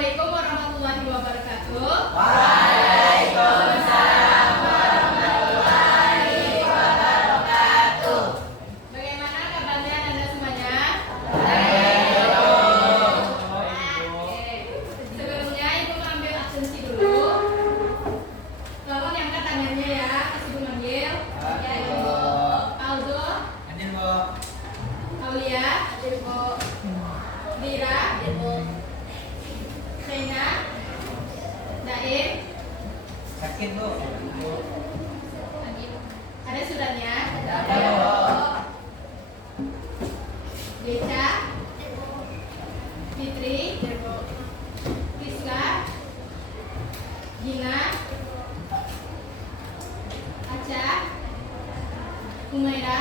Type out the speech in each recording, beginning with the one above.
Assalamualaikum warahmatullahi wabarakatuh. Waalaikumsalam warahmatullahi wabarakatuh. Bagaimana kabarnya Anda semuanya? Baik. Oke. Sebelumnya Ibu mengambil absensi dulu. Tolong angkat tangannya ya, pas Ibu manggil. Ya, Ibu. Aldo, Hadir, Bu. Aulia, Ibu. Dira, Ibu. Sena, Daim. Sakit, Bu. Ada suratnya? Ada, Bu. Deca, Fitri, Rizka, Gina, Aca, Humaira,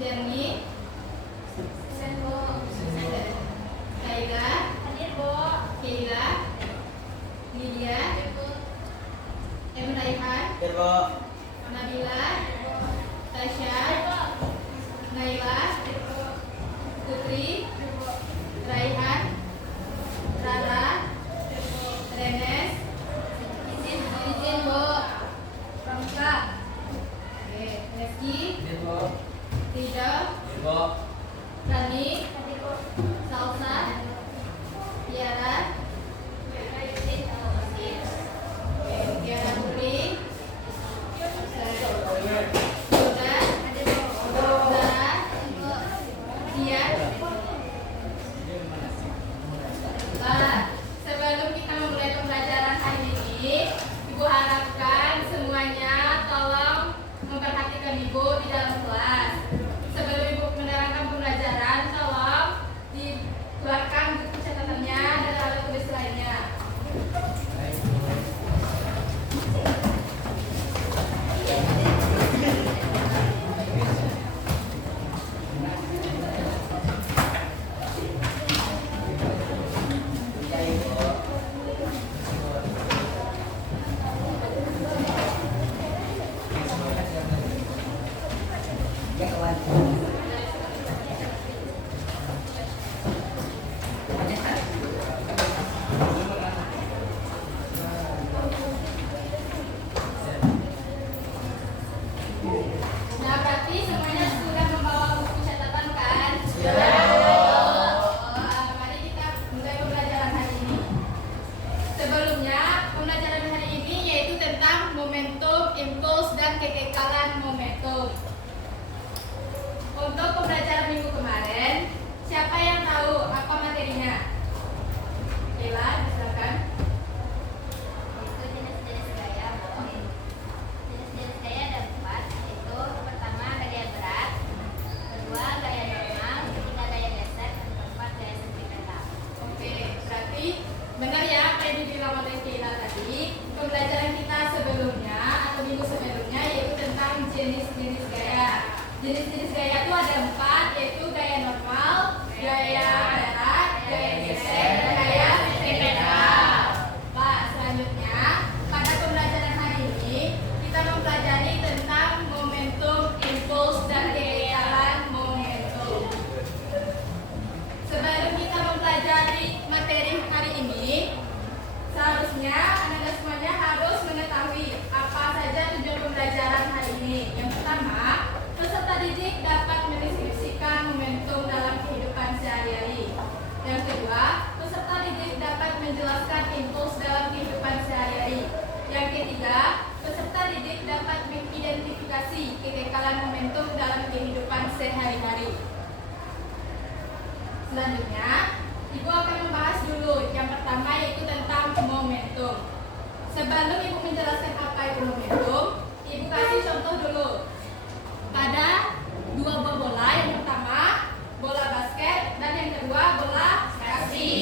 Jerni, Kaila, Keila, Lydia, Raihan, Hadir, Bu. Nabila, Tasya, Naila, Putri, Raihan, Rara, Renes, izin Bu, Ramsa, Reski, Hadir, Bu. Ridho, Hadir, Bu. Rani, Salsa, Tiara, Tiara Putri, Yuda, Zara, Dian. Sebelum kita memulai pembelajaran hari ini, Ibu harapkan semuanya tolong memperhatikan Ibu di dalam kelas. Sebelum Ibu menerangkan pembelajaran, tolong dikeluarkan buku catatannya dan alat tulis lainnya. Nah, berarti semuanya sudah membawa buku catatan kan? Mari kita mulai pembelajaran hari ini. Sebelumnya, pembelajaran hari ini yaitu tentang momentum, impuls, dan kekekalan momentum. Untuk pembelajaran minggu kemarin, siapa yang tahu apa materinya? Ella, silakan. Itu jenis-jenis gaya, Bu. Jenis-jenis gaya ada 4, yaitu pertama gaya berat, kedua gaya normal, ketiga gaya geser, dan keempat gaya sentimental. Oke, berarti benar ya apa yang dibilang oleh Keila tadi. Pembelajaran kita sebelumnya atau minggu sebelumnya yaitu tentang jenis-jenis gaya. Jenis-jenis gaya itu ada 4, yaitu gaya normal, gaya berat, gaya geser, dan gaya sentimental. Nah, selanjutnya pada pembelajaran hari ini kita mempelajari tentang momentum, impuls, dan kekekalan momentum. Sebelum kita mempelajari materi hari ini, seharusnya Anda semuanya harus mengetahui apa saja tujuan pembelajaran hari ini. Yang pertama, peserta didik dapat mendeskripsikan momentum dalam kehidupan sehari-hari. Yang kedua, peserta didik dapat menjelaskan impuls dalam kehidupan sehari-hari. Yang ketiga, peserta didik dapat mengidentifikasi kekekalan momentum dalam kehidupan sehari-hari. Selanjutnya, Ibu akan membahas dulu yang pertama yaitu tentang momentum. Sebelum Ibu menjelaskan apa itu momentum, Ibu kasih contoh dulu. Pada dua buah bola, yang pertama bola basket dan yang kedua bola kasti.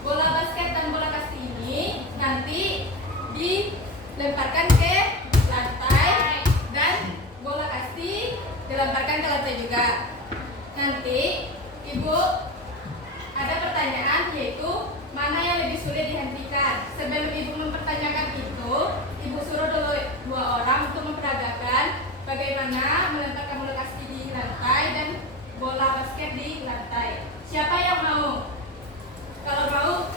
Bola basket dan bola kasti ini nanti dilemparkan ke lantai dan bola kasti dilemparkan ke lantai juga. Nanti Ibu ada pertanyaan yaitu mana yang lebih sulit dihentikan. Sebelum Ibu mempertanyakan itu, Ibu suruh dulu 2 orang untuk memperagakan bagaimana melemparkan bola kasti di lantai dan bola basket di lantai. Siapa yang mau? Kalau mau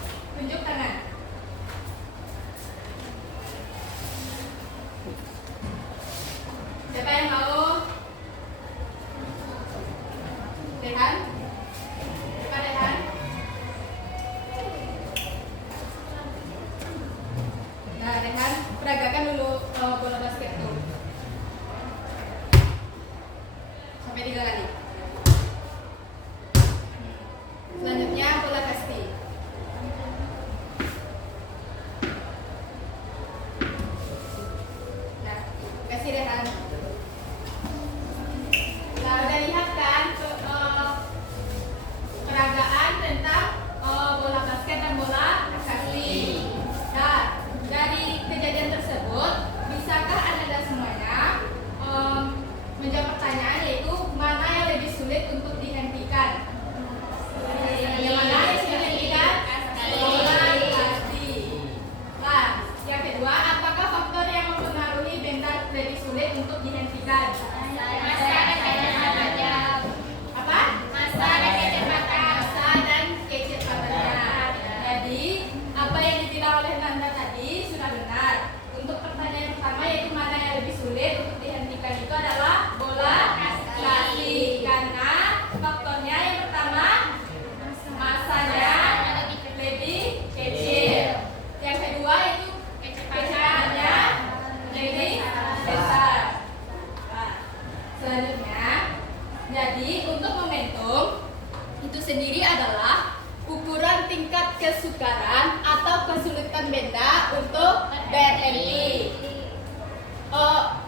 kesukaran atau kesulitan benda untuk berhenti.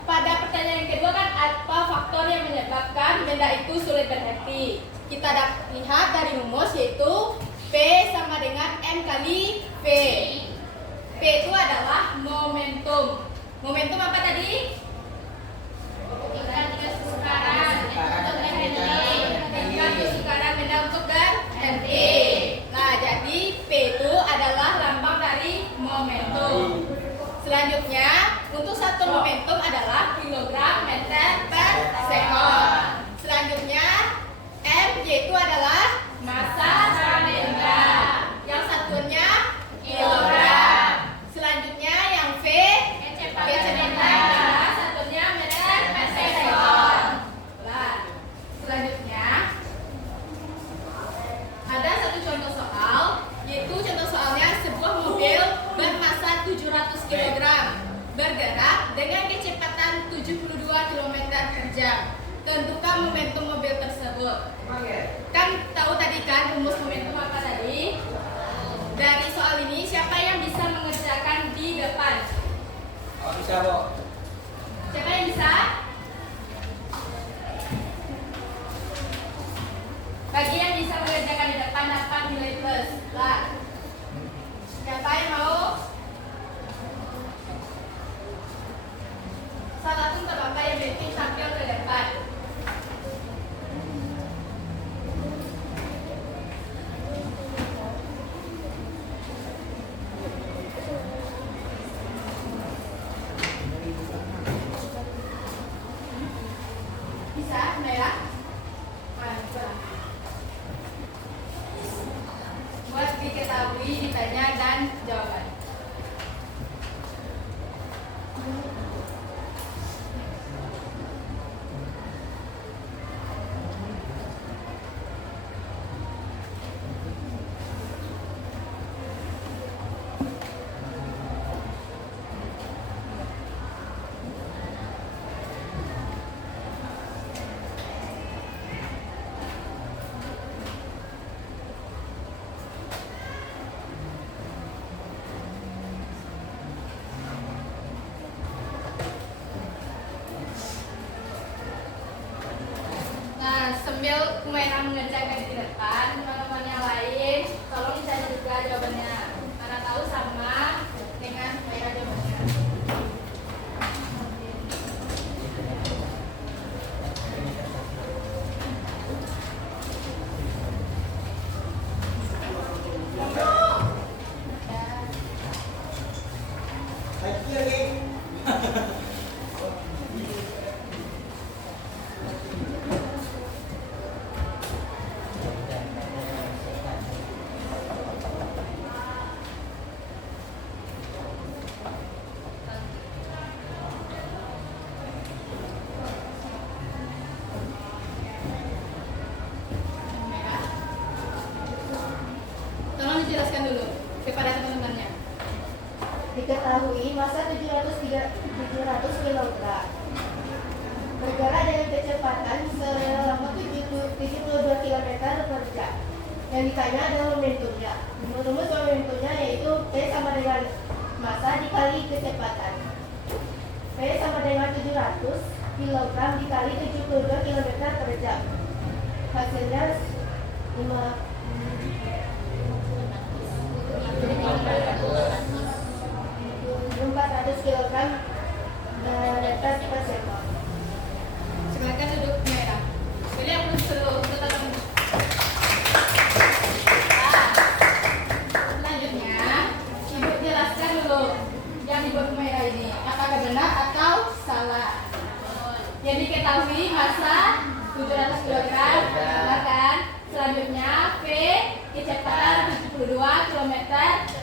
Pada pertanyaan yang kedua kan apa faktor yang menyebabkan benda itu sulit berhenti? Kita dapat lihat dari rumus yaitu P sama dengan M kali V. P itu adalah momentum. Momentum apa tadi? Tingkat kesukaran untuk berhenti. Tingkat kesukaran benda untuk berhenti. Nah, jadi P itu adalah lambang dari momentum. Selanjutnya, untuk satu momentum adalah kilogram meter per sekon. Selanjutnya, M yaitu adalah massa benda. Yang satunya kilogram. Selanjutnya yang V kecepatan benda, satunya meter per sekon. Nah, selanjutnya ada satu contoh soal, yaitu contoh soalnya sebuah mobil bermassa 700 kg bergerak dengan kecepatan 72 km per jam. Tentukan momentum mobil tersebut. Kan tahu tadi kan rumus momentum apa tadi? Dari soal ini siapa yang bisa mengerjakan di depan? Oh, bisa, Bu. Siapa yang bisa? Bagi yang bisa mengerjakan di depan dapat nilai plus. Lah. Siapa yang mau? Salah satu bapak yang bikin tampil ke depan. Bisa, merah? Mantap. Buat diketahui ditanya dan jawaban. Nah, sambil Kumaira mengerjakan di depan, teman-teman yang lain tolong ditanya juga jawabannya. Mana tahu sama dengan Kumaira jawabannya. Tolong dijelaskan dulu kepada teman-temannya. Diketahui massa 700 kg bergerak dengan kecepatan selama 72 km per jam. Yang ditanya adalah momentumnya. Rumus momentumnya yaitu P sama dengan massa dikali kecepatan. P sama dengan 700 kg dikali 72 km per jam. Hasilnya 400 kg meter per sekon. Silakan duduk merah. Pilih yang belum seluruh tetap. Selanjutnya, Ibu jelaskan dulu yang dibuat merah ini. Apakah benar atau salah? Yang diketahui massa 700 kg, benar kan? Selanjutnya, V kecepatan 72 km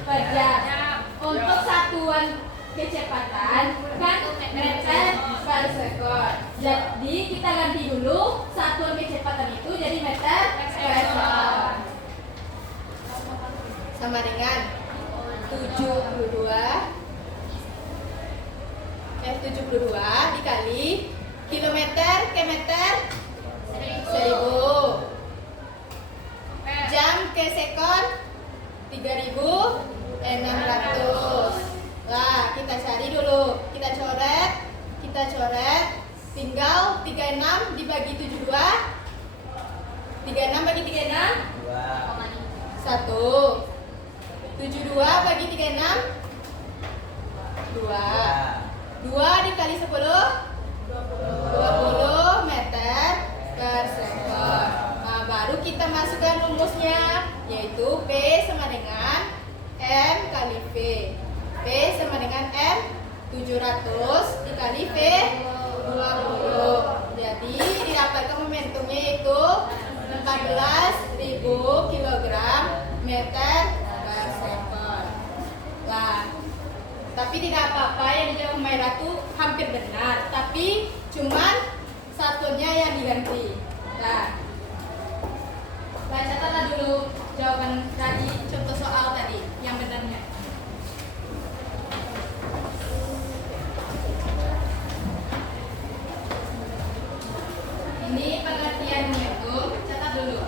per jam. Untuk satuan kecepatan kan meter per sekon. Jadi kita ganti dulu satuan kecepatan itu jadi meter per sekon. Sama dengan 72 dikali kilometer ke meter 1000. Jam ke sekon 3 3.600. Lah, kita cari dulu. Kita coret. Tinggal 36 dibagi 72. 36 bagi 36 Dua. 1. 72 bagi 36 2. 2 dikali 10 20 meter per sektor. Nah, baru kita masukkan rumusnya, yaitu P sama dengan M kali V. P sama dengan M 700 dikali V 20. Jadi didapatkan momentumnya yaitu 14.000 kilogram meter per sektor. Lah, tapi tidak apa-apa yang dijawab Humaira itu hampir benar, tapi cuman satunya yang diganti. Nah, catatlah dulu jawaban tadi, contoh soal tadi yang benarnya. Ini pengertiannya itu, catat dulu.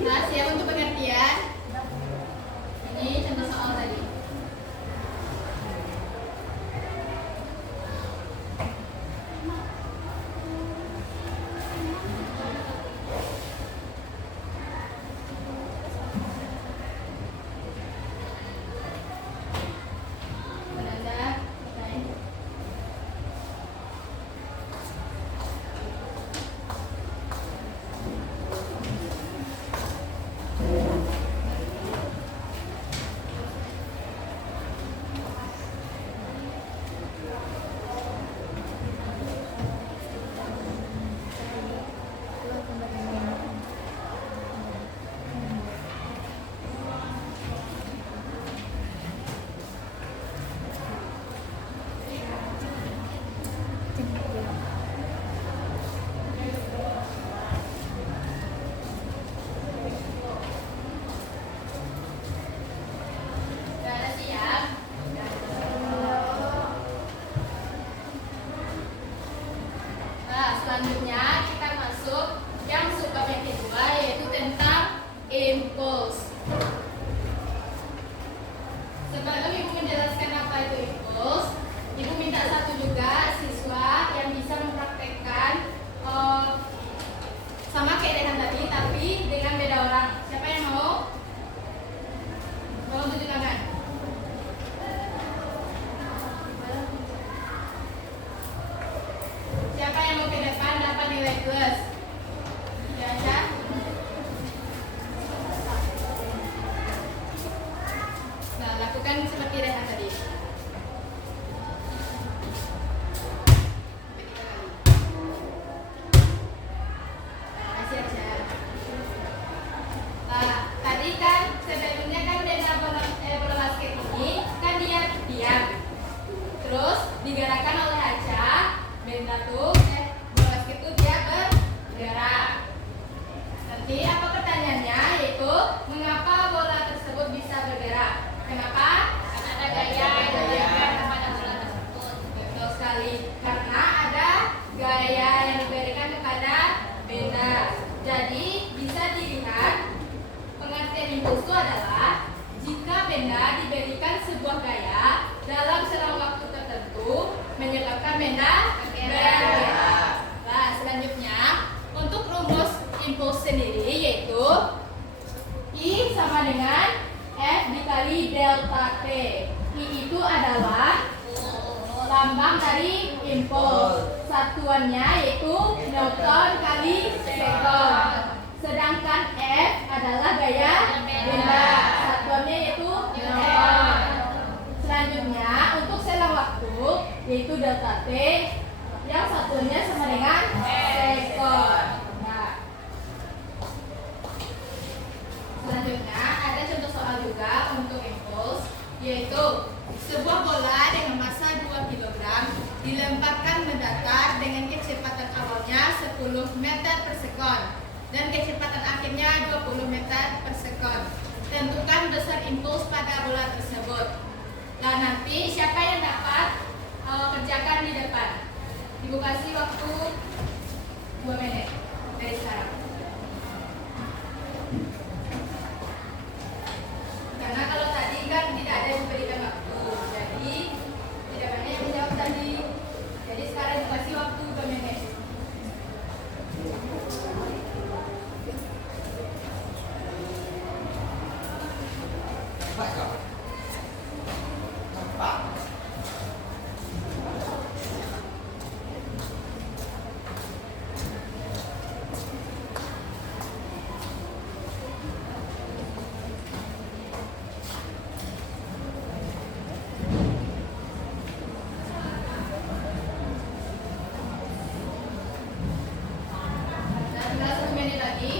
Nah, siap untuk pengertian? Ini contoh soal tadi. Menanda, oke. Sudah siap? Nah, selanjutnya kita masuk yang subbab yang kedua, yaitu tentang impuls. Sebelum Ibu menjelaskan apa itu impuls, Ibu minta satu juga siswa yang bisa mempraktekkan sama kayak dengan tadi, tapi dengan beda orang. Siapa yang mau? Mau tunjuk tangan. Siapa yang mau ke depan dapat nilai plus? Baca. Nah, lakukan seperti Rehan tadi. Kasih aja. Nah, tadi kan sebelumnya kan benda bola basket ini kan dia diam. Terus digerakkan oleh Aca, benda tuh bola basket tuh dia bergerak. Nanti apa pertanyaannya, yaitu mengapa bola tersebut bisa bergerak? Kenapa? Karena ada gaya yang diberikan kepada bola tersebut. Betul sekali. Karena ada gaya yang diberikan kepada benda. Jadi bisa dilihat pengertian impuls itu adalah jika benda diberikan sebuah gaya dalam selang waktu tertentu menyebabkan benda bergerak. Nah, selanjutnya untuk rumus impuls sendiri yaitu I sama dengan F dikali delta T. I itu adalah lambang dari impuls. satuannya yaitu Newton kali sekon. Sedangkan F adalah gaya benda, satuannya yaitu Newton. Selanjutnya untuk selang waktu yaitu delta T yang satuannya sama dengan sekon. Nah, selanjutnya ada contoh soal juga untuk impuls, yaitu sebuah bola dengan massa 2 kg dilemparkan mendatar dengan kecepatan awalnya 10 meter per sekon dan kecepatan akhirnya 20 meter per sekon. Tentukan besar impuls pada bola tersebut. Nah, nanti siapa yang dapat kerjakan di depan? Ibu kasih waktu 2 menit dari sekarang. Karena kalau tadi kan tidak ada yang memberikan waktu, jadi tidak banyak yang menjawab tadi. Jadi sekarang ibu kasih waktu 2 menit. Cepat kau. Cepat. Nah, tinggal 1 menit lagi.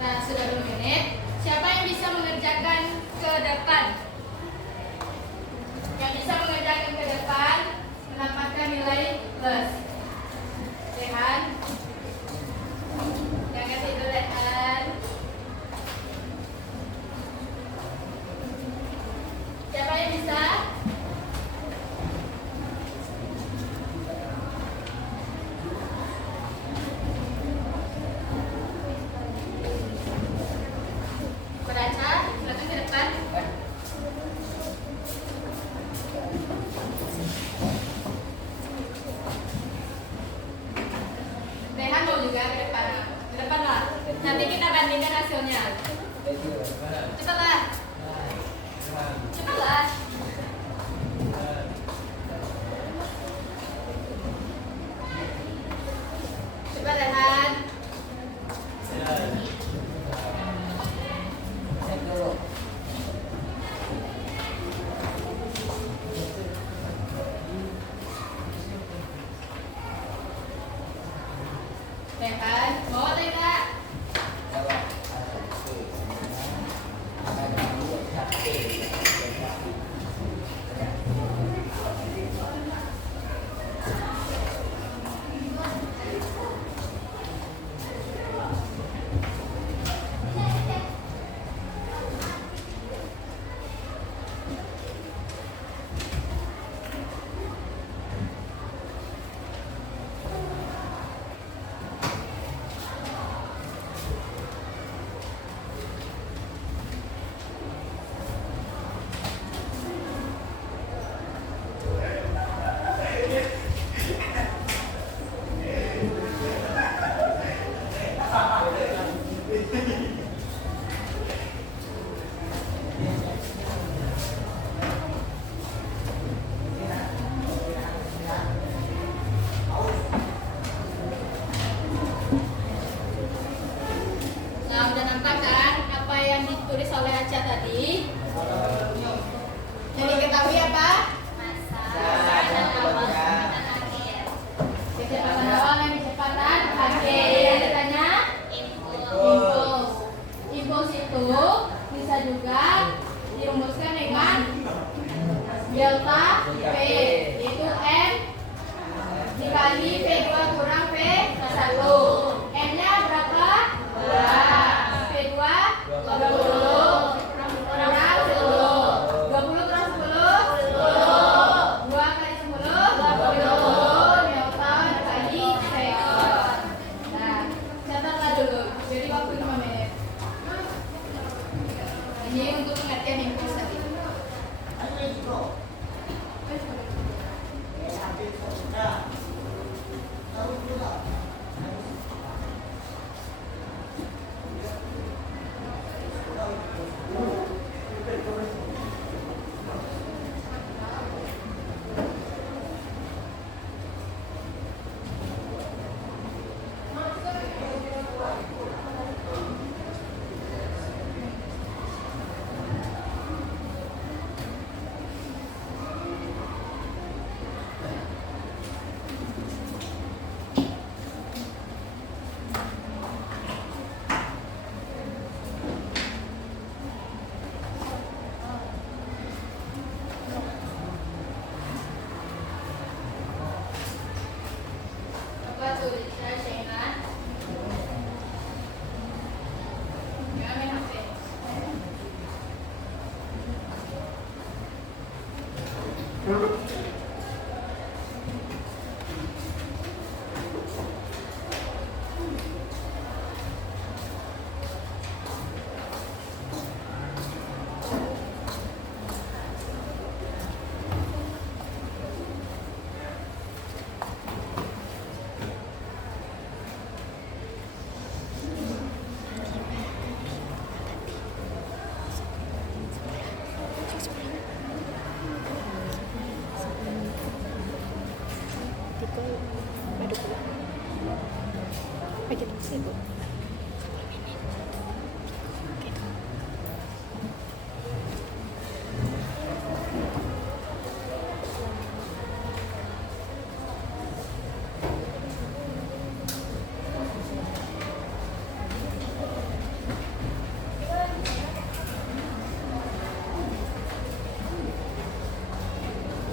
Nah, sudah 2 menit. Siapa yang bisa mengerjakan ke depan? Yang bisa mengerjakan ke depan mendapatkan nilai plus. Rehan, yang kasih itu Rehan. Siapa yang bisa? Beraca, silakan ke depan. Rehan mau juga ke depan. Ke depan lah. Nanti kita bandingkan hasilnya. Cepatlah. Cepatlah. Cepat Rehan. Cek dulu. Rehan, mau atau enggak? Jawab. Ada dua sate. Nah, udah nampak kan apa yang ditulis oleh Aca tadi? Jadi ketahui apa? Masa Ya, dan awal ya. kecepatan akhir. Kecepatan awal dan kecepatan akhir. Yang ditanya Impuls. impuls. Impuls itu bisa juga dirumuskan dengan delta P, yaitu M dikali P2 kurang P1. M-nya berapa? 2. P2 20 kurang 10. 20 kurang 10 10. 2 kali 10 20 Newton kali sekon. Nah, catatlah dulu. Jadi waktu 5 menit. Ini untuk pengertian impuls tadi. Apa tuh? Saya Shayna. Ya, main HP.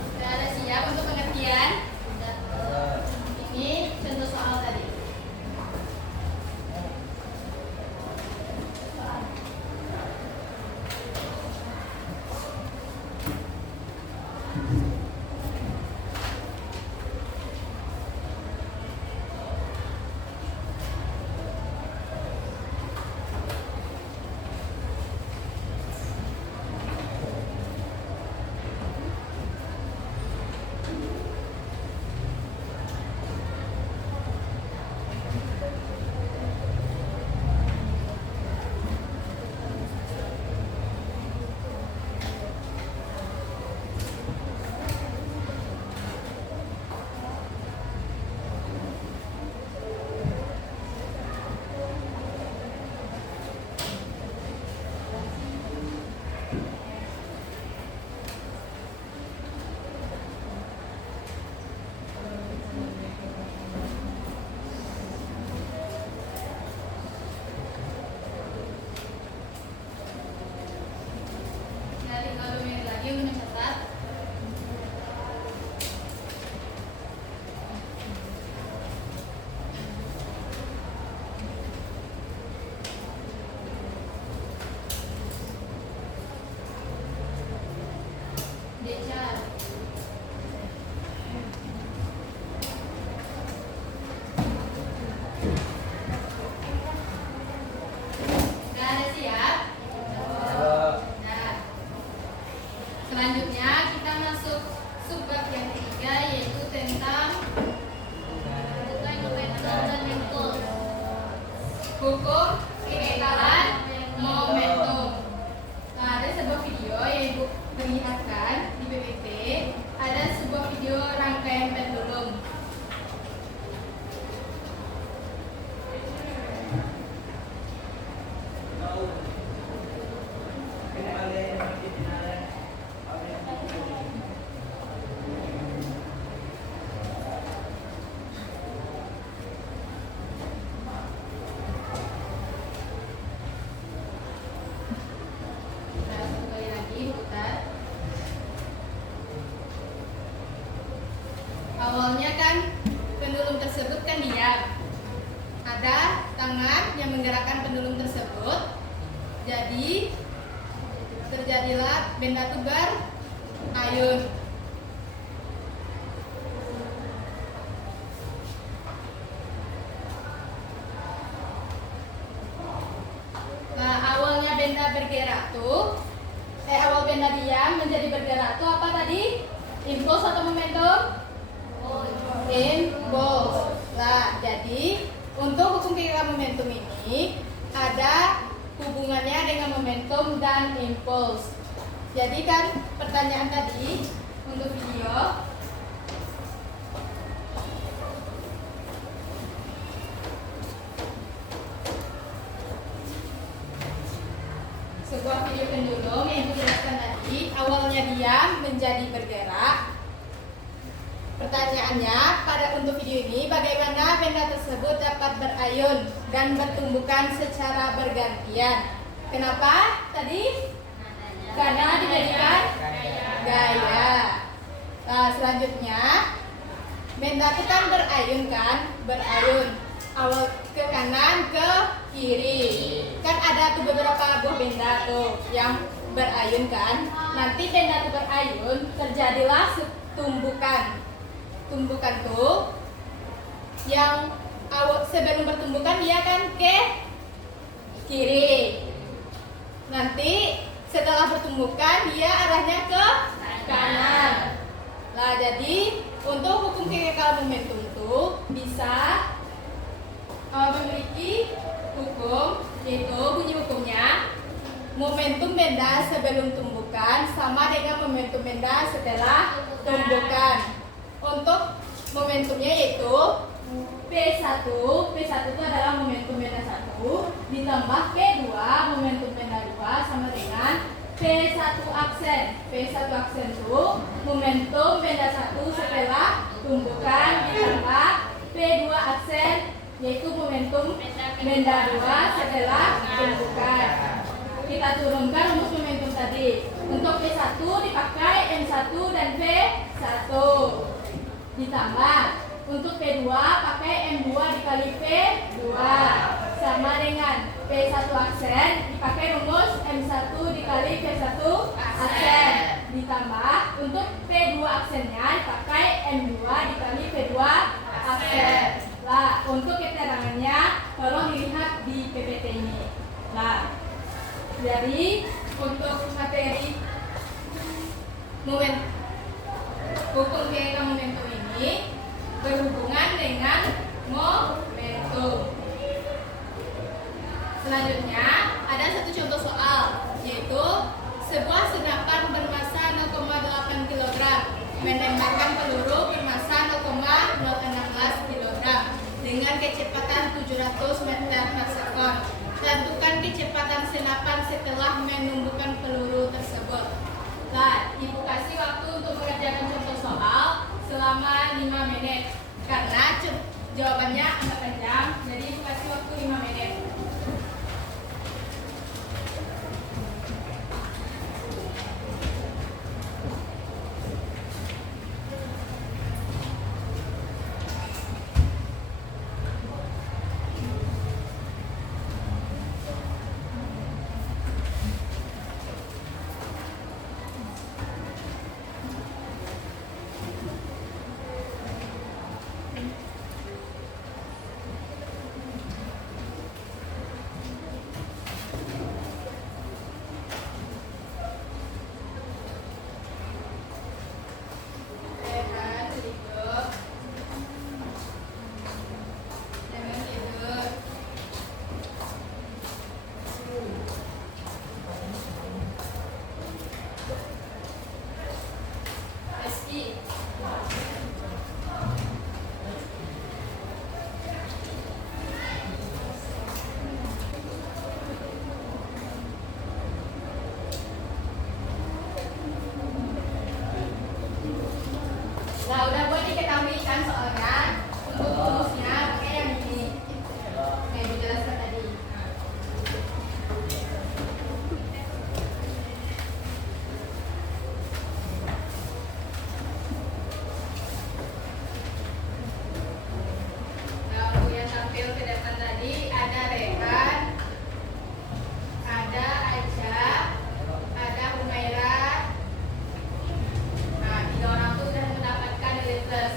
Sudah ada siap untuk pengertian? Ini contoh soal tadi. Nah, tinggal 2 menit lagi untuk mencatat. Deca. Sudah ada siap? Nah, selanjutnya kita masuk subbab yang ketiga, yaitu tentang Bukan momentum dan impuls. hukum kekaitan momentum. Nah, ada sebuah video yang Ibu perlihatkan di PPT. Ada sebuah video rangkaian pendulum. Nah, satu kali lagi putar. Awalnya kan pendulum tersebut kan diam. Ada tangan yang menggerakkan pendulum tersebut. Jadi terjadilah benda itu berayun. Nah, awalnya benda bergerak tuh, awal benda diam menjadi bergerak tuh apa tadi? Impuls atau momentum? Impuls. Nah, jadi untuk hukum kira momentum ini ada hubungannya dengan momentum dan impuls. Jadi kan pertanyaan tadi untuk video. Sebuah video pendulum yang dijelaskan tadi, awalnya diam menjadi bergerak. Pertanyaannya pada untuk video ini, bagaimana benda tersebut dapat berayun dan bertumbukan secara bergantian? Kenapa tadi? Karena dijadikan gaya. Nah, selanjutnya benda itu kan berayun kan? Berayun. Awal ke kanan, ke kiri. Kan ada tuh beberapa buah benda tuh yang berayun kan? Nanti benda itu berayun, terjadilah tumbukan. Tumbukan tuh yang awal sebelum bertumbukan dia kan ke kiri. Nanti setelah bertumbukan dia arahnya ke kanan. Nah, jadi untuk hukum kekekalan momentum tuh bisa memiliki hukum, yaitu bunyi hukumnya momentum benda sebelum tumbukan sama dengan momentum benda setelah tumbukan. Untuk momentumnya yaitu P1 itu adalah momentum benda 1 ditambah P2 momentum benda 2 sama dengan P1 aksen. P1 aksen itu momentum benda 1 setelah tumbukan ditambah P2 aksen yaitu momentum benda 2 setelah tumbukan. Kita turunkan rumus momentum tadi. Untuk P1 dipakai M1 dan P1. Ditambah untuk P2 pakai M2 dikali P2 sama dengan P1 aksen dipakai rumus M1 dikali P1 aksen. Ditambah untuk P2 aksennya dipakai M2 dikali P2 aksen. Nah, untuk keterangannya tolong dilihat di PPT ini. Nah, jadi untuk materi hukum kekekalan momentum ini berhubungan dengan momentum. Selanjutnya ada satu contoh soal, yaitu sebuah senapan bermassa 0,8 kg menembakkan peluru bermassa 0,016 kg dengan kecepatan 700 meter per sekon. Tentukan kecepatan senapan setelah menumbuhkan peluru tersebut. Nah, Ibu kasih waktu untuk mengerjakan contoh soal selama 5 menit. Karena jawabannya agak panjang, jadi Ibu kasih waktu 5 menit. Nah, udah boleh diketahui kan soalnya untuk rumusnya pakai yang ini. Kayak dijelaskan tadi. Nah, untuk yang tampil ke depan tadi ada Rehan, ada Aisyah, ada Humaira. Nah, 3 orang tuh sudah mendapatkan nilai plus.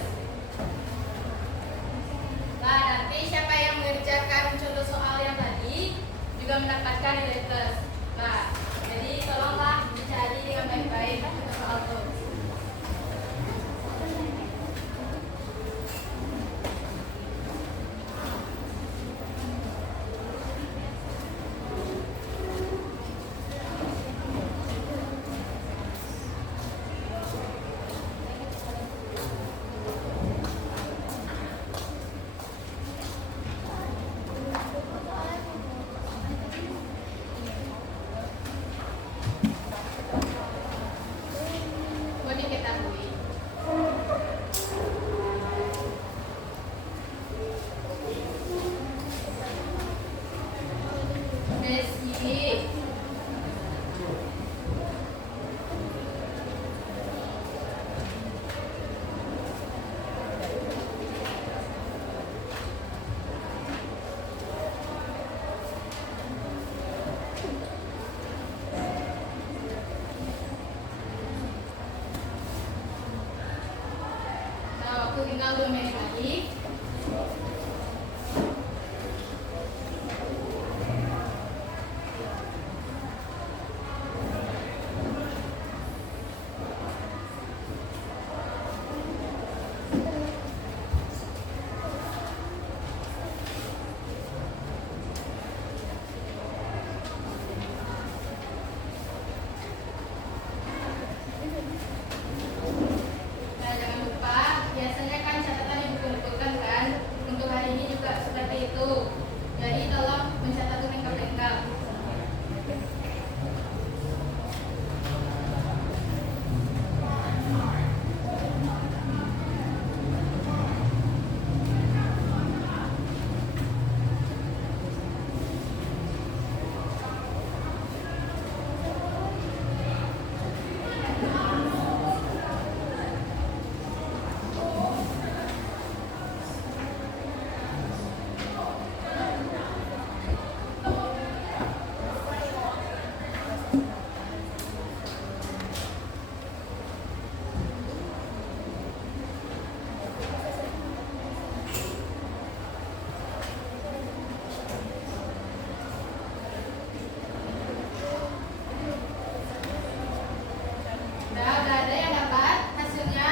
tinggal 2 menit lagi. Nah, jangan lupa, biasanya kan catatan ibu kumpulkan kan. Untuk hari ini juga seperti itu. Jadi tolong mencatat lengkap-lengkap. Udah ada yang dapat hasilnya?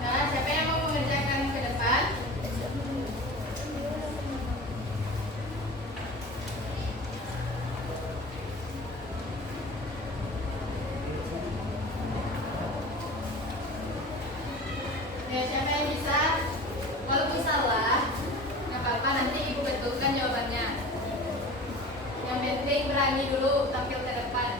Nah, siapa yang mau mengerjakan ke depan? Ya, siapa yang bisa? Walaupun salah, nggak apa-apa, nanti ibu betulkan jawabannya. Yang penting berani dulu tampil ke depan.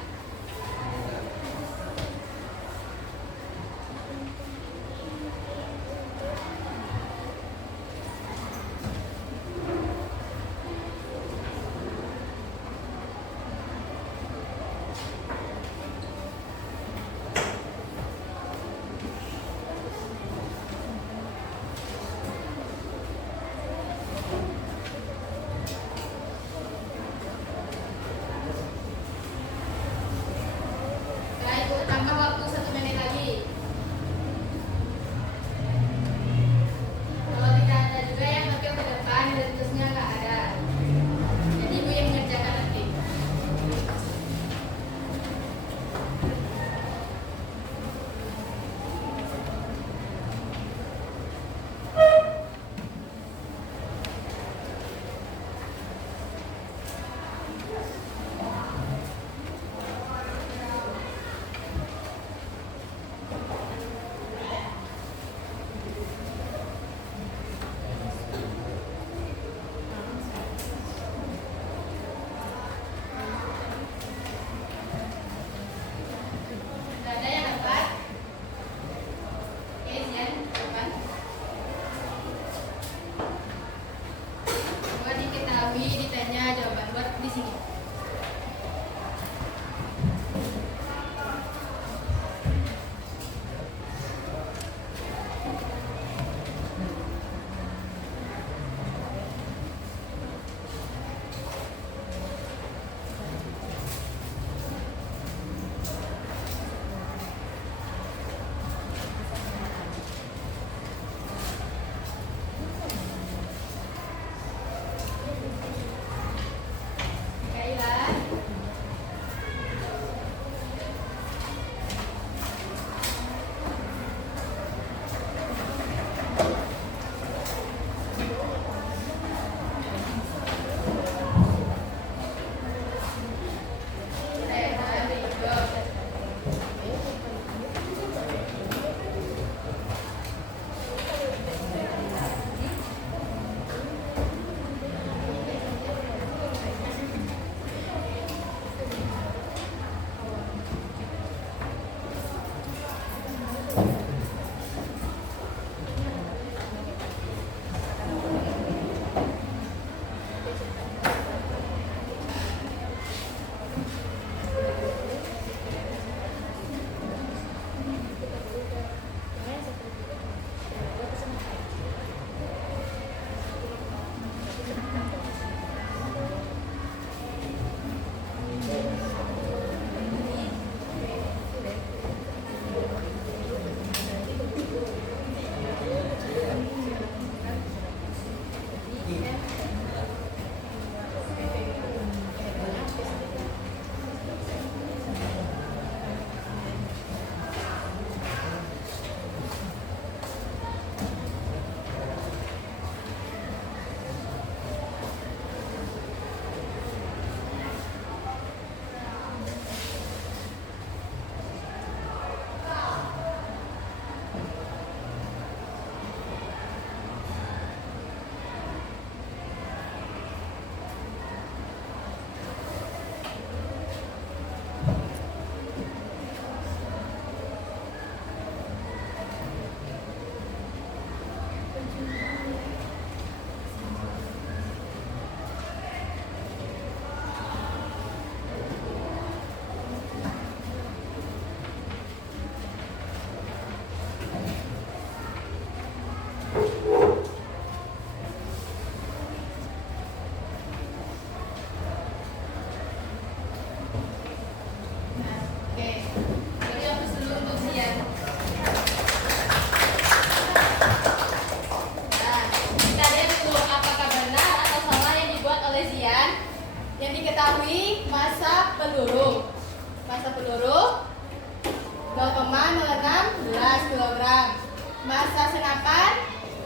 Massa senapan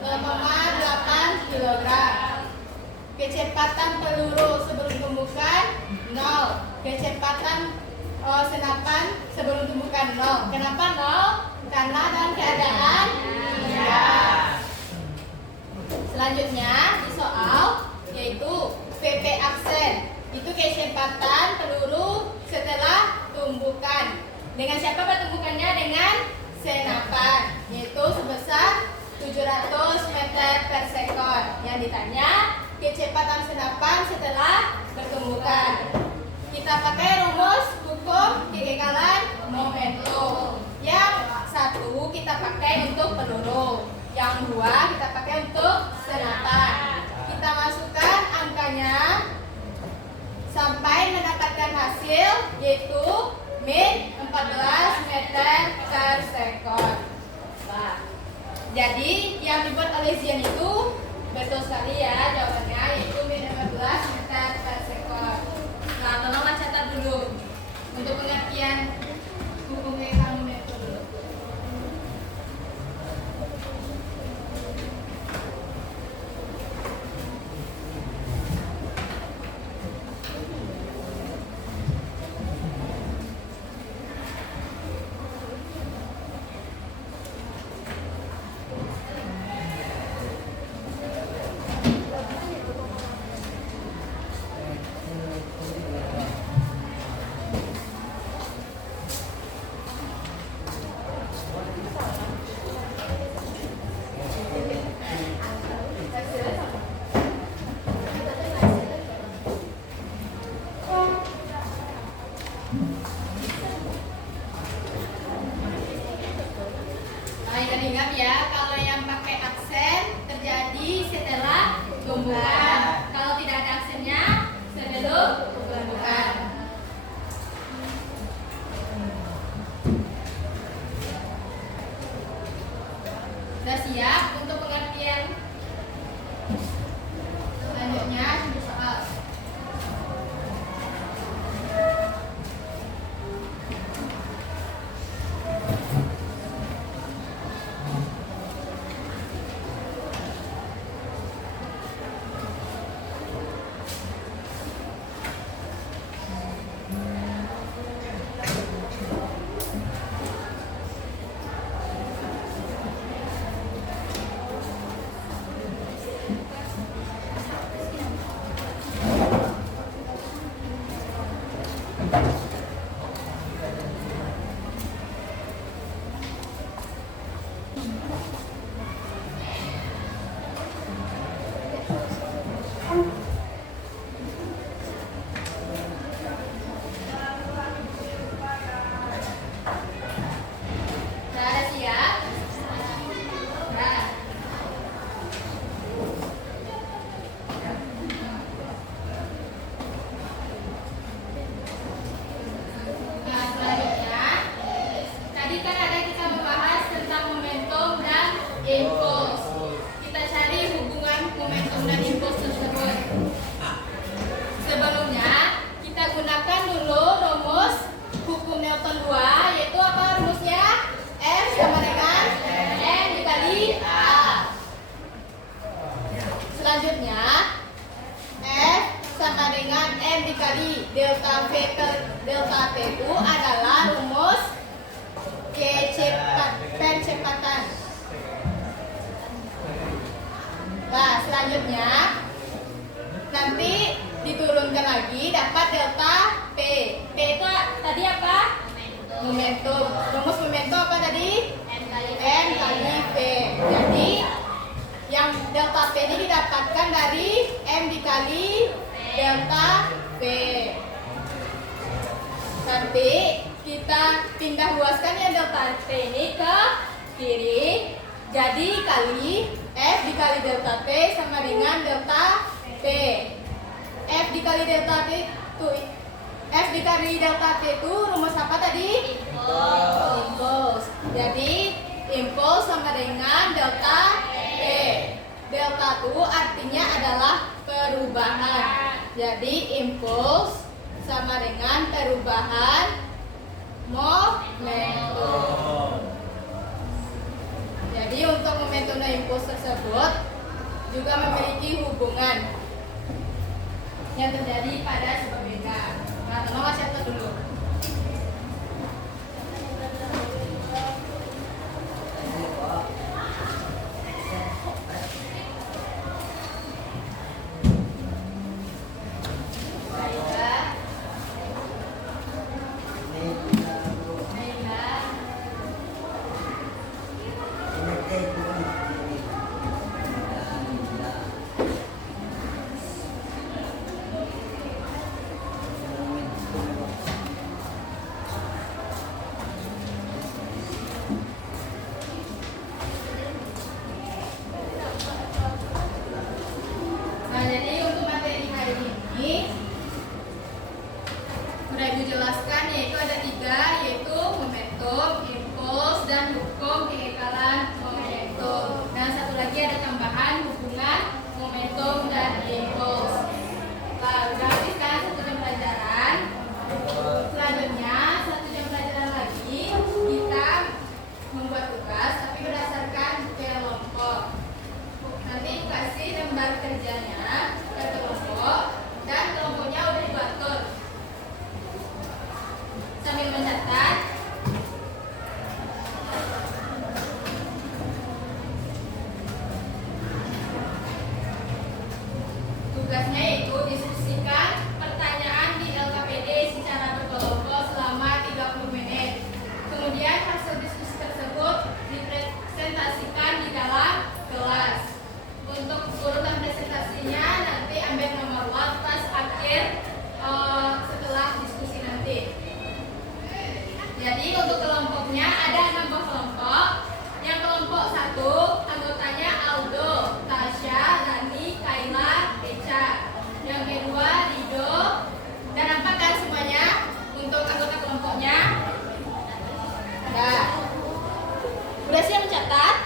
0,8 kg. Kecepatan peluru sebelum tumbukan 0. Kecepatan senapan sebelum tumbukan 0. Kenapa 0? Karena dalam keadaan iya. Selanjutnya di soal yaitu PP aksen. Itu kecepatan peluru setelah tumbukan. Dengan siapa pertumbukannya? Dengan senapan, yaitu sebesar 700 meter per sekon. Yang ditanya kecepatan senapan setelah bertumbukan. Kita pakai rumus hukum kekekalan momentum. Yang satu kita pakai untuk peluru, yang dua kita pakai untuk senapan. Kita masukkan angkanya sampai mendapatkan hasil yaitu min 14 meter per sekon. Nah, jadi yang dibuat oleh Zian itu betul sekali ya jawabannya, yaitu min 14 meter per sekon. Nah, tolonglah catat dulu untuk pengertian hukum kekekalan momentum dulu. Nah, ingat ya, kalau yang pakai aksen terjadi setelah tumbukan. Kalau tidak ada aksennya sebelum tumbukan. Sudah siap untuk pengertian selanjutnya di soal. delta T itu adalah rumus percepatan. Nah, selanjutnya nanti diturunkan lagi dapat delta P. P itu tadi apa? Momentum. Rumus momentum apa tadi? M kali P. Jadi yang delta P ini didapatkan dari M dikali delta P. Nanti kita pindah luaskan ya delta P ini ke kiri. Jadi kali F dikali delta P sama dengan delta P. F dikali delta T itu F dikali delta T itu rumus apa tadi? Impuls. Jadi impuls sama dengan delta P. Delta itu artinya adalah perubahan. Jadi impuls sama dengan perubahan momentum. Jadi guna impuls tersebut juga memiliki hubungan yang terjadi pada sebab beda. Nah, teman-teman catat dulu. Nah, jadi untuk materi hari ini sudah Ibu jelaskan, yaitu ada 3, yaitu momentum, impuls, dan hukum kekekalan momentum. Dan satu lagi ada tambahan hubungan momentum dan impuls. Nah, udah habis kan 1 jam pelajaran. Selanjutnya 1 jam pelajaran lagi kita membuat tugas tapi berdasarkan kelompok. Nanti Ibu kasih lembar kerjanya ke kelompok dan kelompoknya udah diatur. Sambil mencatat. Tugasnya itu diskusikan pertanyaan di LKPD secara berkelompok selama 30 menit. Kemudian hasil diskusi tersebut dipresentasikan di dalam kelas. Untuk urutan presentasinya nanti ambil nomor lot pas akhir setelah diskusi nanti. Jadi untuk kelompoknya ada 6 kelompok. Yang kelompok 1 anggotanya Aldo, Tasya, Rani, Kaila, Eca. Yang kedua Rido. Dan apa kan semuanya untuk anggota kelompoknya? Nah, udah siap mencatat?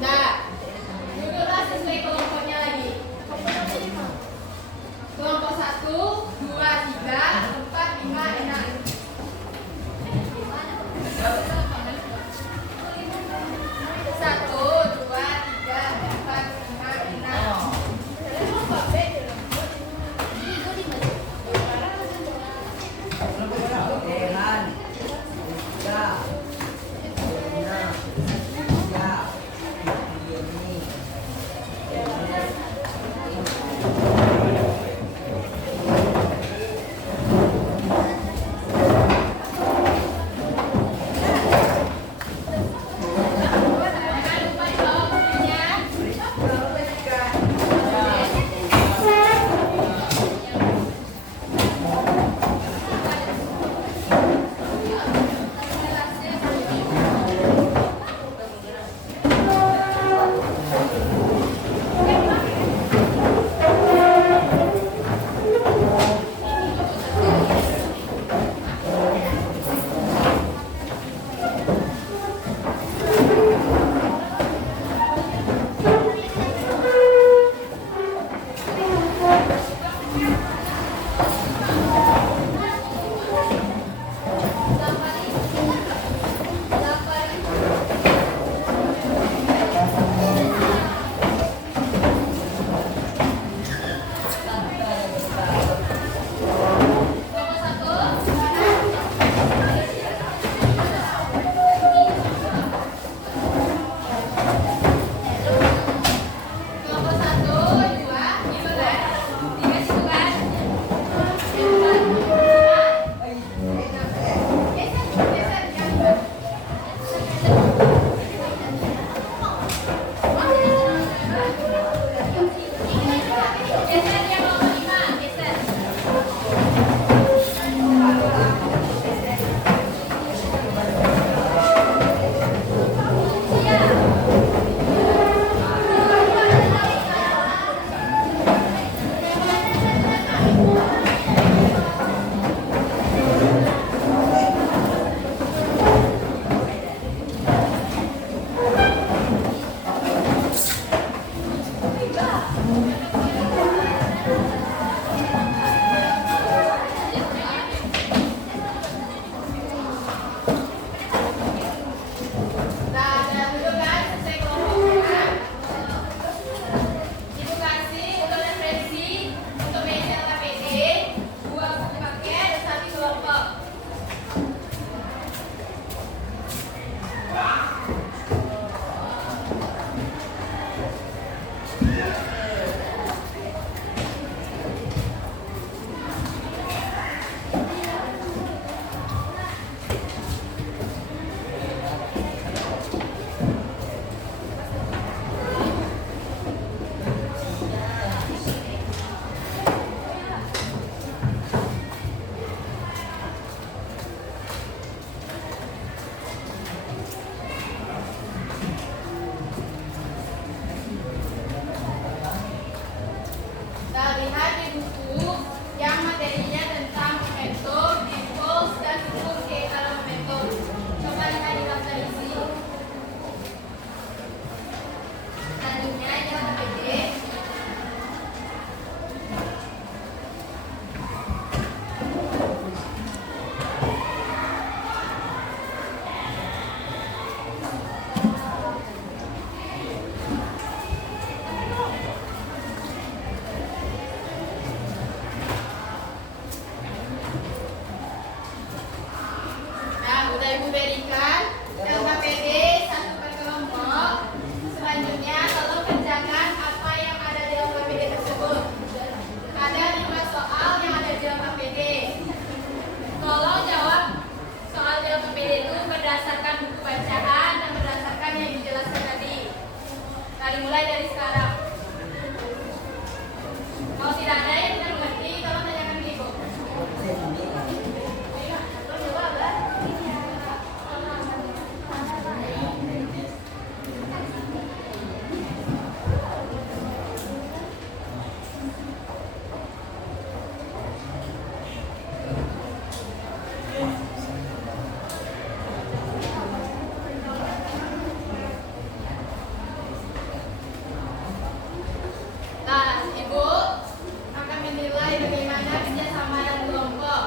Nah, duduklah sesuai kelompoknya lagi. Kelompok 1, 2, 3, 4, 5, 6. berikan LKPD satu per kelompok. Selanjutnya tolong kerjakan apa yang ada di LKPD tersebut. Ada 5 soal yang ada di LKPD. Tolong jawab soal di LKPD itu berdasarkan buku bacaan dan berdasarkan yang dijelaskan tadi. Mari mulai dari sekarang. Kalau tidak ada yang tidak mengerti, tolong tanyakan ke ibu. Nah, ibu akan menilai bagaimana kerjasama dan kelompok.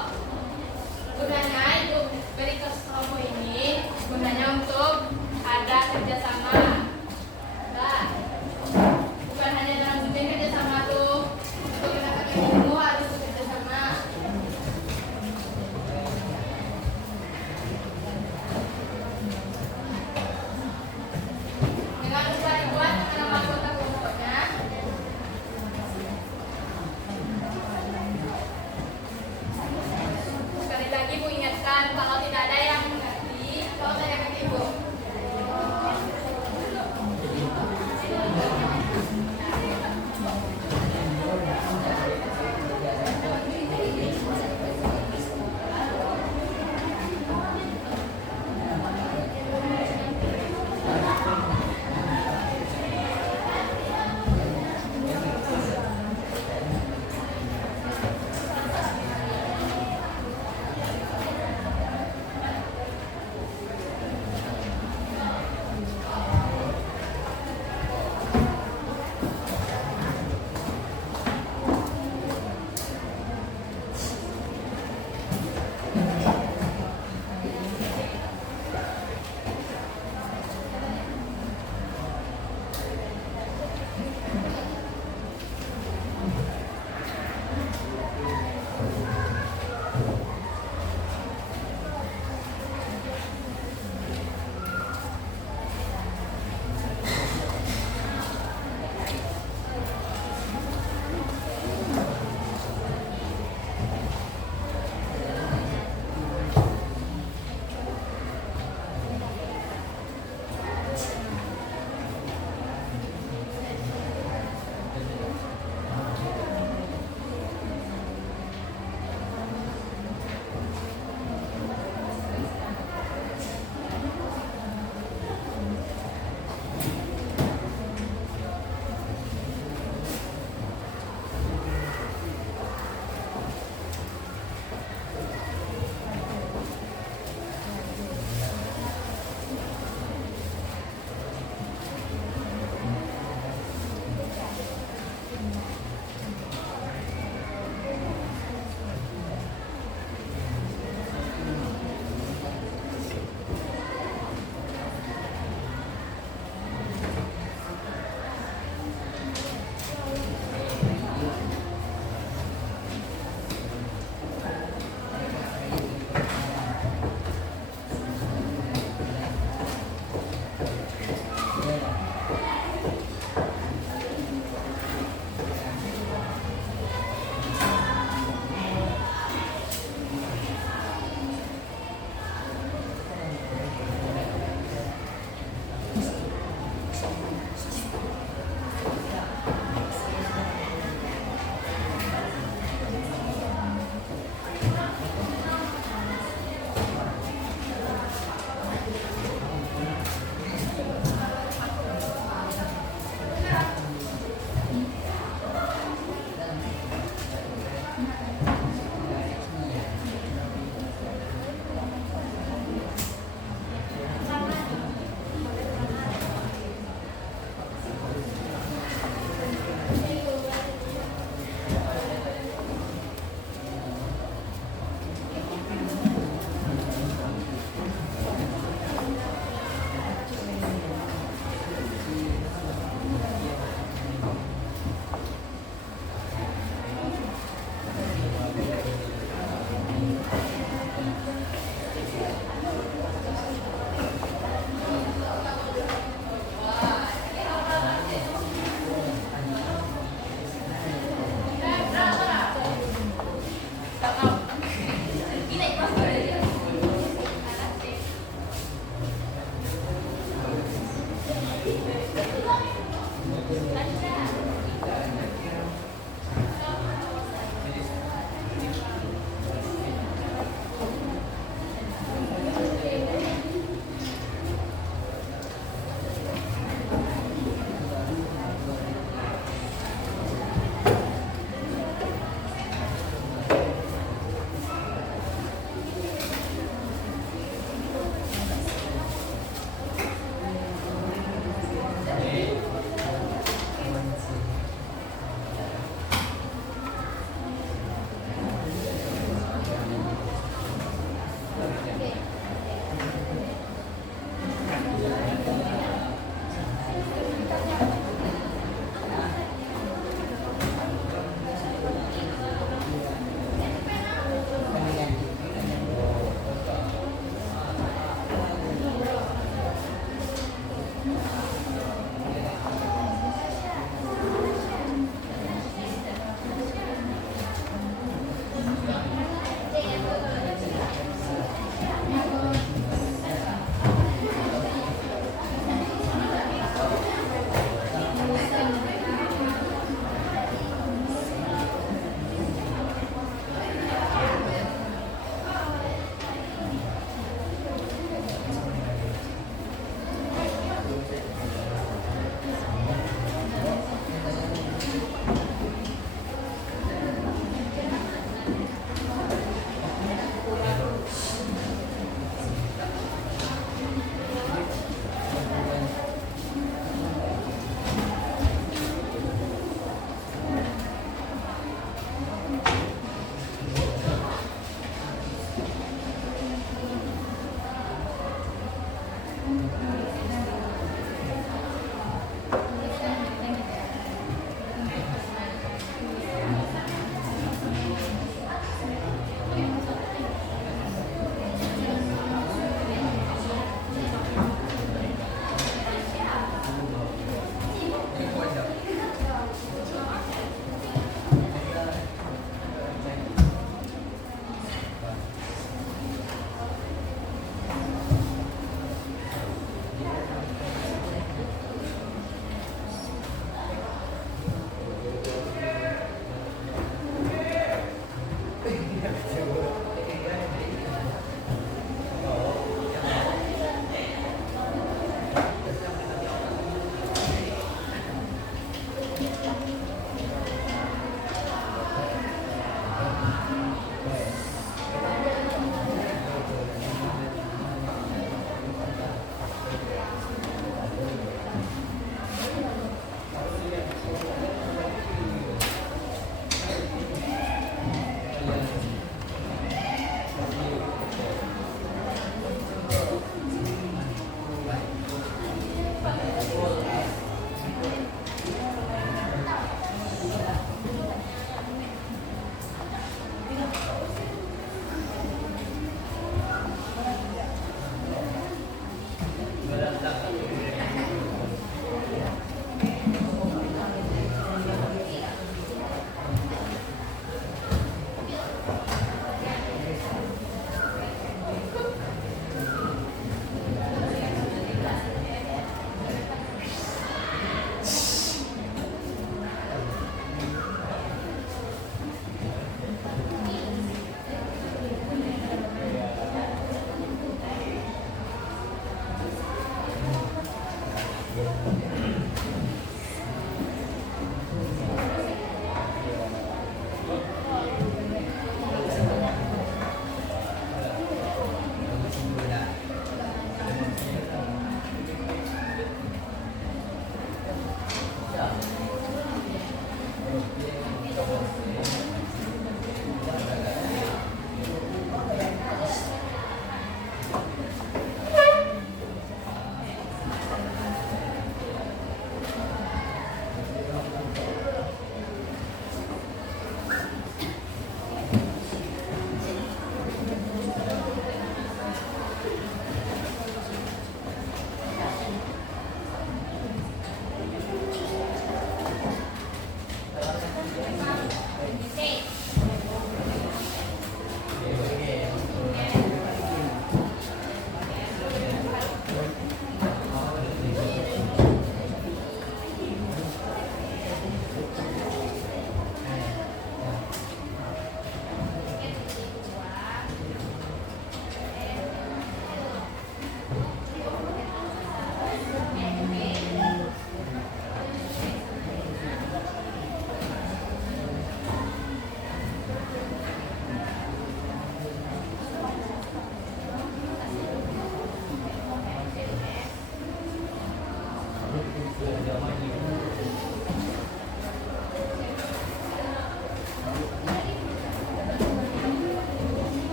Gunanya ibu beri ke kelompok ini gunanya untuk ada kerjasama. Nah, bukan hanya dalam dunia kerjasama tuh, untuk mendapatkan ilmu harus bekerjasama. Dengan upah dibuat nama anggota kelompoknya. Sekali lagi Bu ingatkan, kalau tidak ada yang mengerti, tolong tanyakan ke ibu.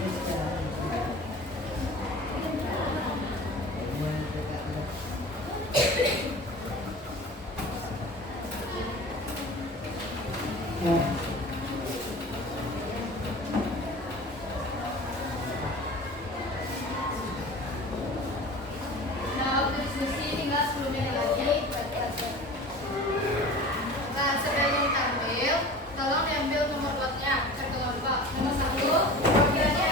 Nah, untuk diskusi tinggal 10 menit lagi. Nah, sebelum tampil, tolong diambil nomor lotnya. Kartu lomba. Nomor 1, wakilnya.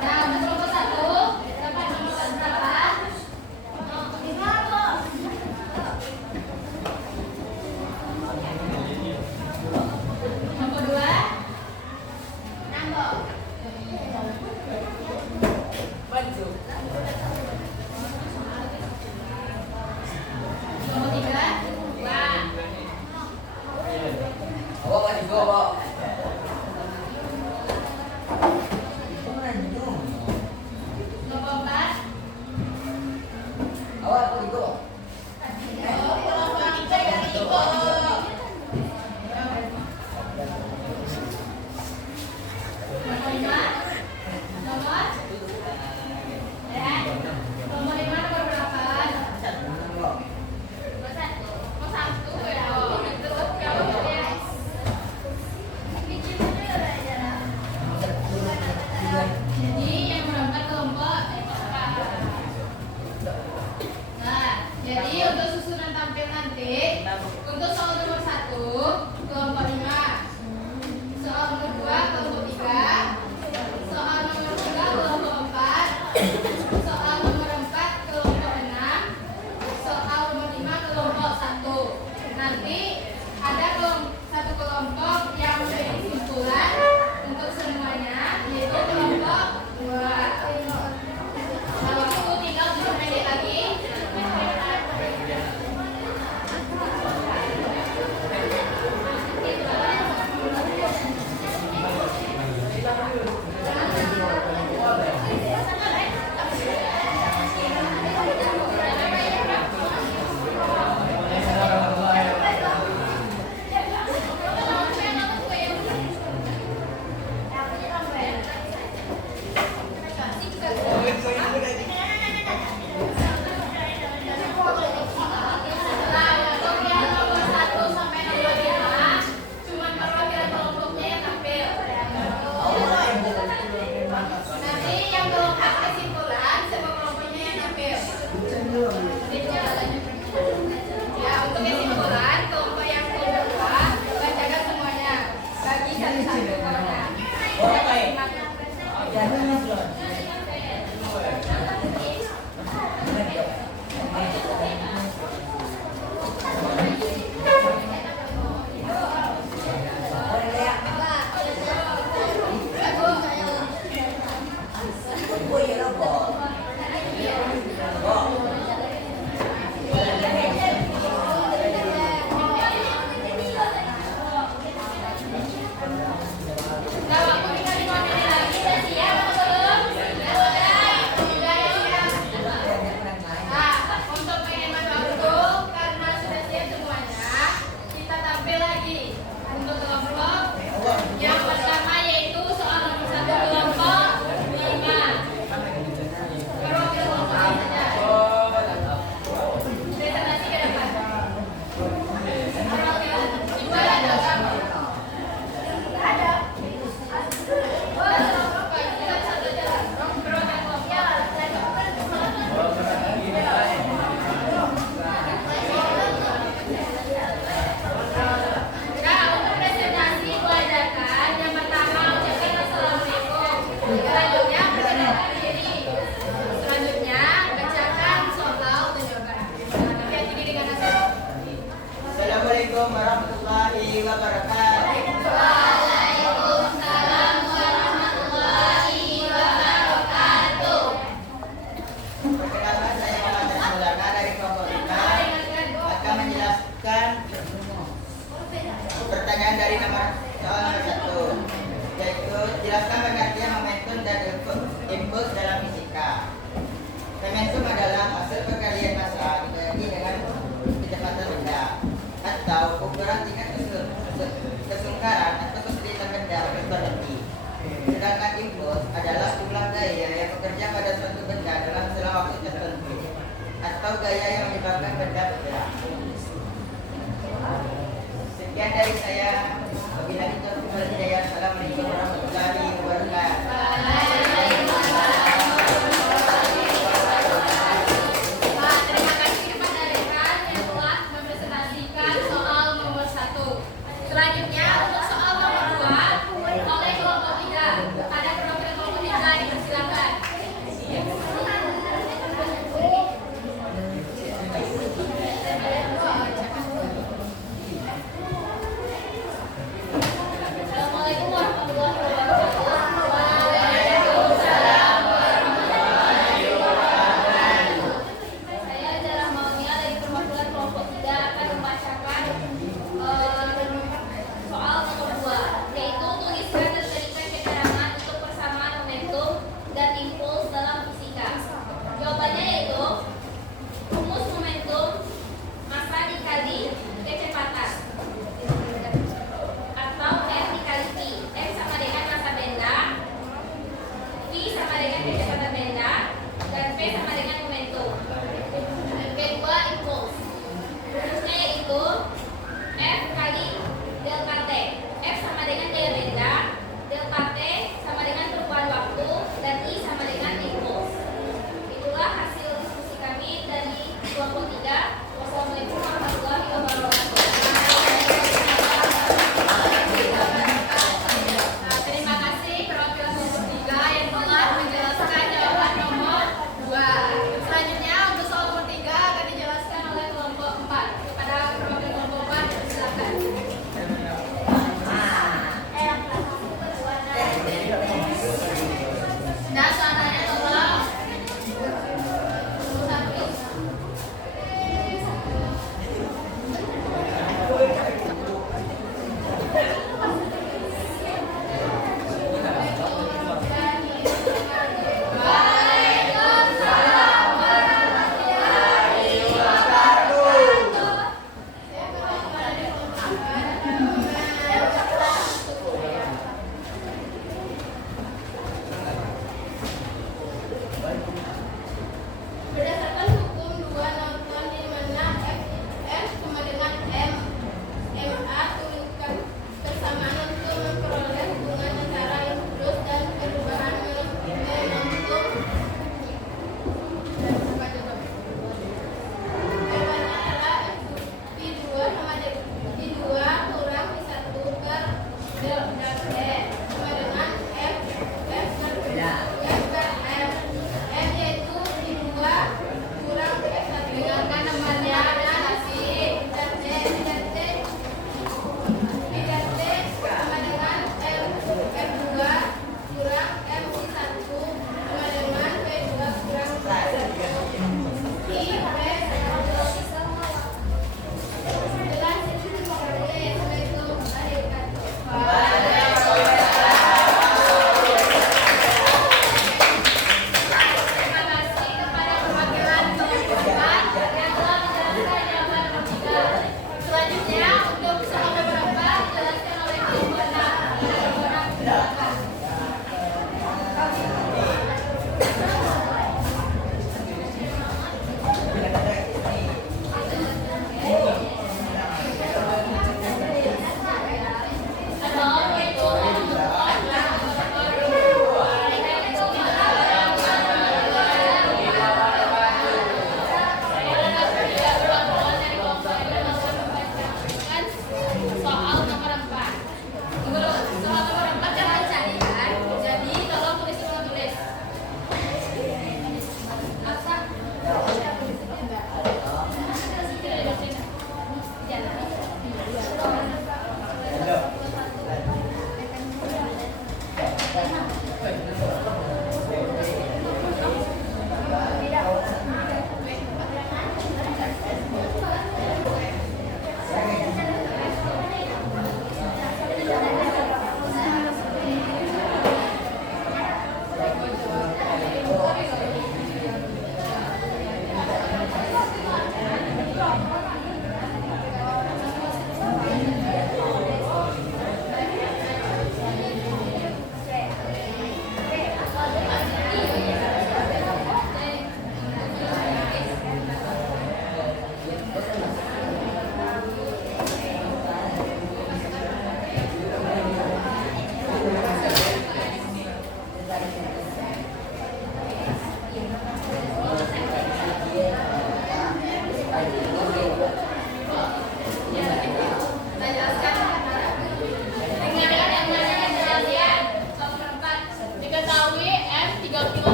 Nah, untuk nomor 1, dapat nomor berapa? Nomor 2, nomor 3, Awak kan juga, Pak. nomor 4, Awak kan juga. nomor 5, nomor nomor 5 nomor berapa? warahmatullahi wabarakatuh. Waalaikumsalam warahmatullahi wabarakatuh. Perkenalkan, saya Muhammad Maulana dari kelompok 5 akan menjelaskan pertanyaan dari nomor soal nomor 1, yaitu jelaskan pengertian momentum dan impuls dalam fisika. Momentum adalah hasil perkalian massa dibagi dengan kecepatan benda atau ukuran tingkat kesungkaran atau kesulitan benda untuk berhenti. Sedangkan impuls adalah jumlah gaya yang bekerja pada suatu benda dalam selang waktu tertentu atau gaya yang menyebabkan benda bergerak. Sekian dari saya. Wabillahi taufiq wal hidayah. Assalamualaikum warahmatullahi wabarakatuh. Pak, terima kasih kepada rekan yang telah mempresentasikan soal nomor 1. Selanjutnya untuk soal nomor 2 oleh kelompok 3. Ada perwakilan kelompok 3 dipersilakan.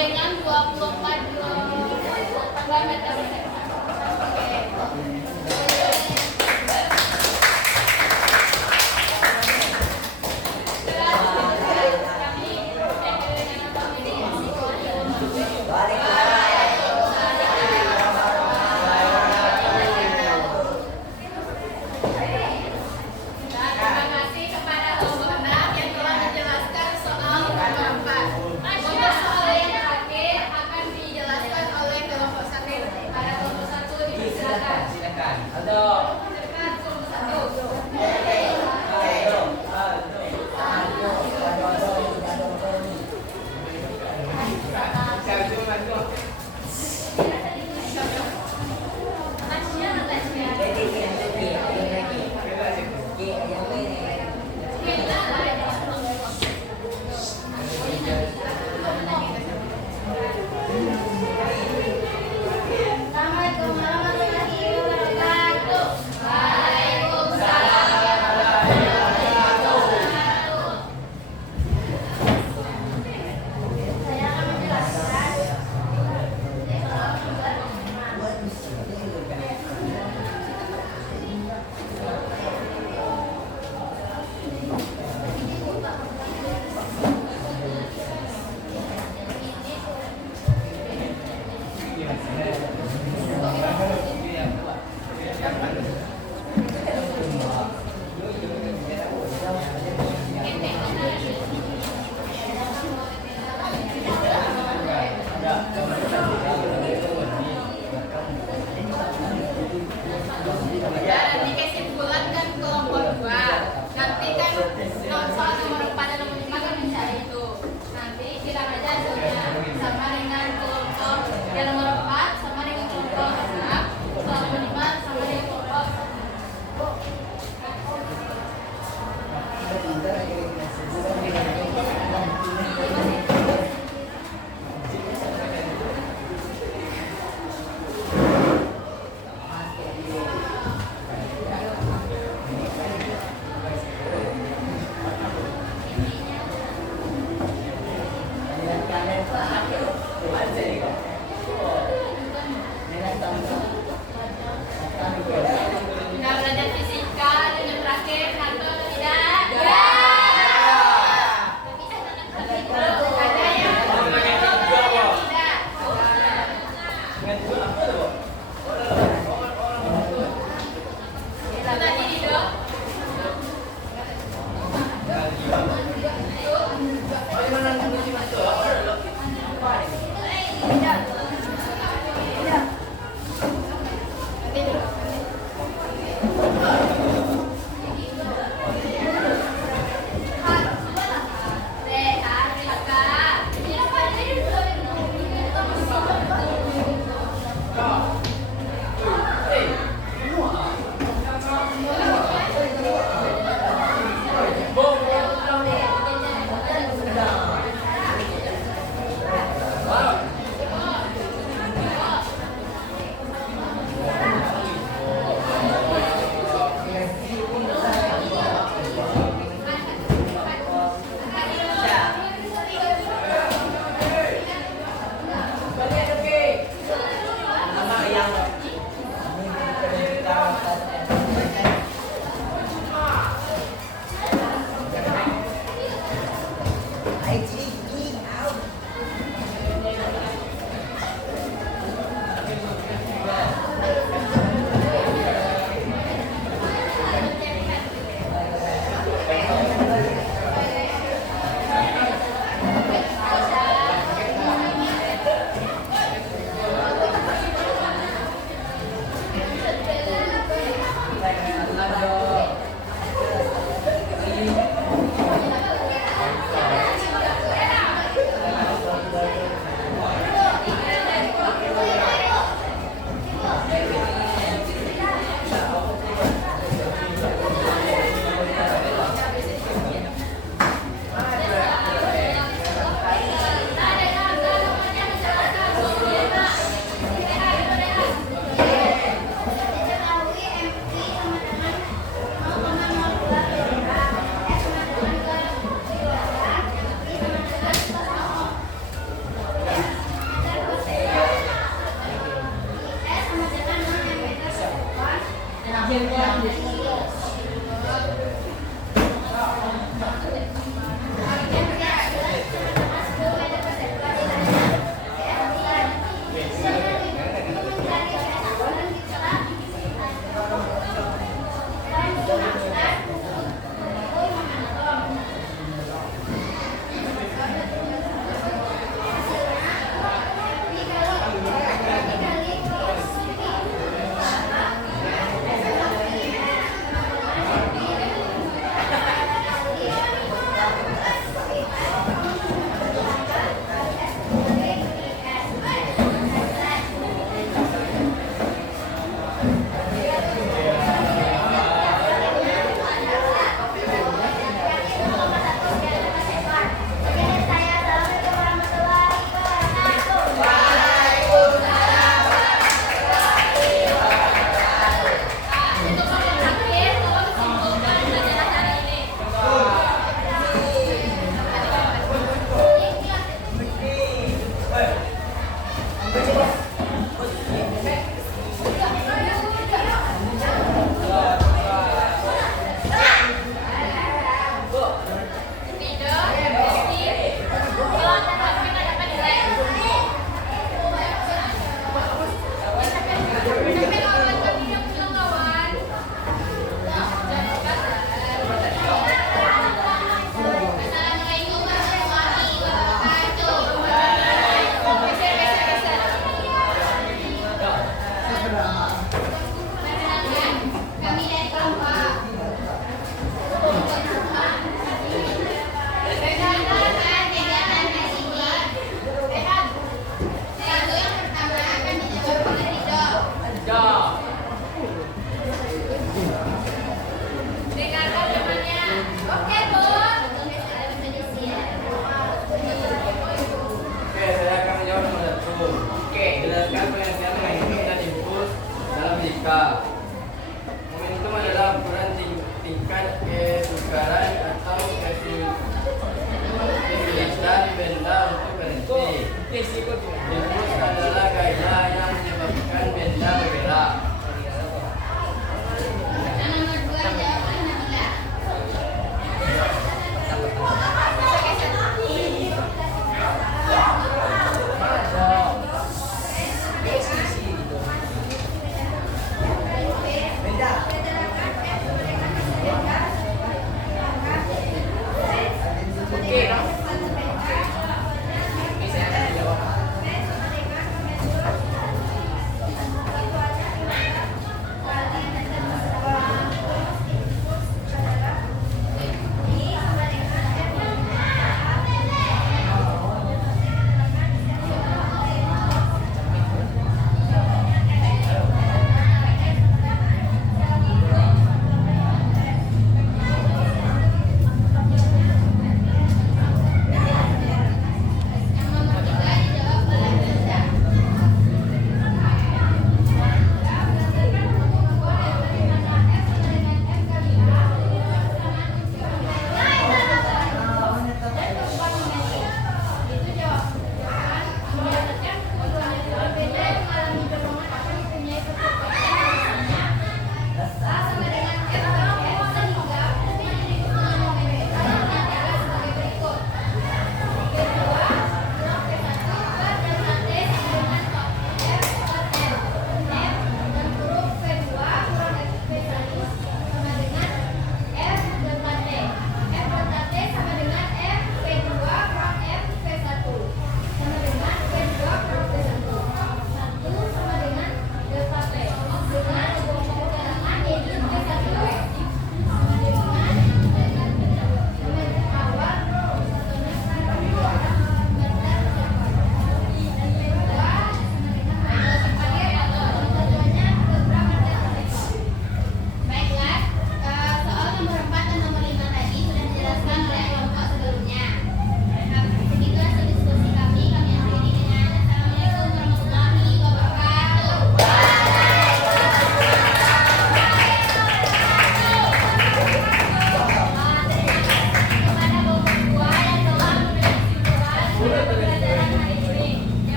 dengan 24 km/s.